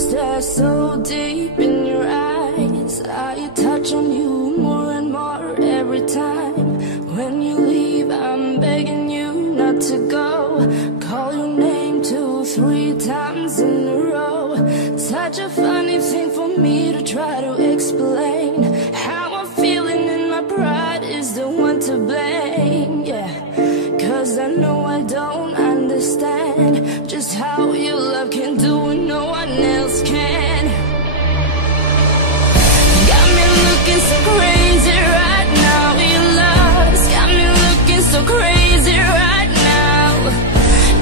stare so deep in your eyes. I touch on you more and more every time. When you leave, I'm begging you not to go. Call your name 2, 3 times in a row. Such a funny thing for me to try to explain. How I'm feeling and my pride is the one to blame, yeah. Cause I know I don't understand just how your love can do what no one else can. Got me looking so crazy right now. Your love's got me looking so crazy right now.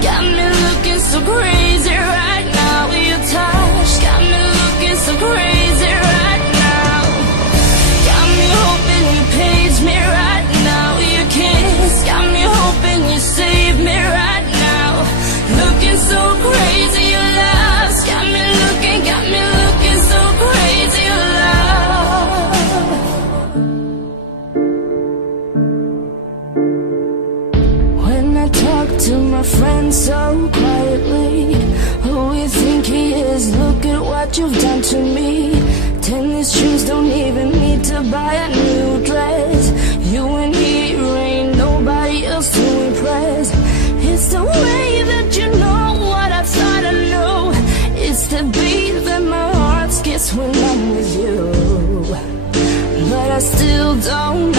Got me looking so crazy right now. Your touch got me looking so crazy right now. Got me hoping you page me right now. Your kiss got me hoping you save me right now. Looking so crazy, your love's got me looking so crazy, your love. When I talk to my friends so quietly, who you think he is? Look at what you've done to me. Tennis shoes, don't even need to buy a new dress. You and he ain't nobody else to impress. It's the way that you know what I thought I knew. It's the beat that my heart skips when I'm with you. But I still don't